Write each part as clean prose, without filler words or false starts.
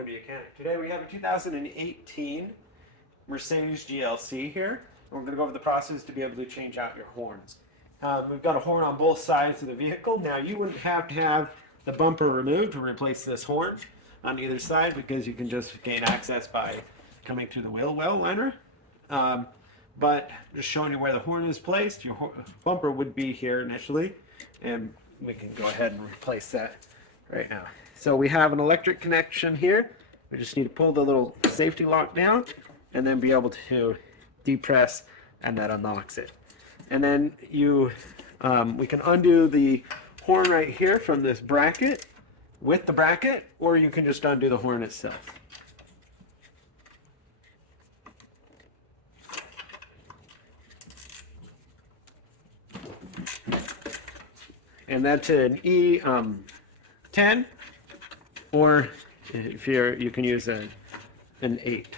welcome to YOUCANIC. Today we have a 2018 Mercedes GLC here. And we're going to go over the process to be able to change out your horns. We've got a horn on both sides of the vehicle. Now you wouldn't have to have the bumper removed to replace this horn on either side because you can just gain access by coming to the wheel well liner. But just showing you where the horn is placed, your bumper would be here initially, and we can go ahead and replace that right now. So we have an electric connection here. We just need to pull the little safety lock down and then be able to depress, and that unlocks it. And then we can undo the horn right here from this bracket with the bracket, or you can just undo the horn itself. And that's an E10, or if you can use an 8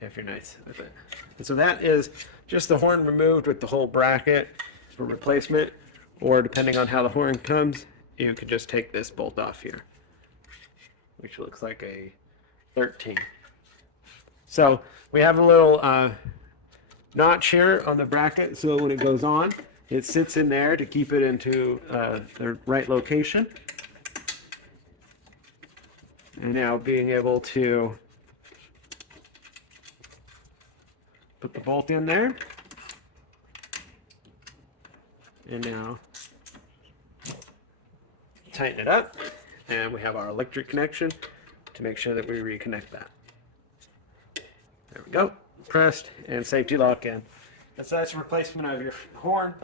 if you're nice with it. And so that is just the horn removed with the whole bracket for replacement, or depending on how the horn comes, you can just take this bolt off here, which looks like a 13. So we have a little notch here on the bracket, so when it goes on, it sits in there to keep it into the right location. And now being able to put the bolt in there. And now tighten it up. And we have our electric connection to make sure that we reconnect that. There we go. Pressed and safety lock in. That's a replacement of your horn.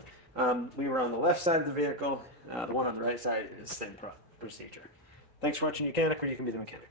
We were on the left side of the vehicle. The one on the right side is the same procedure. Thanks for watching YOUCANIC, or you can be the mechanic.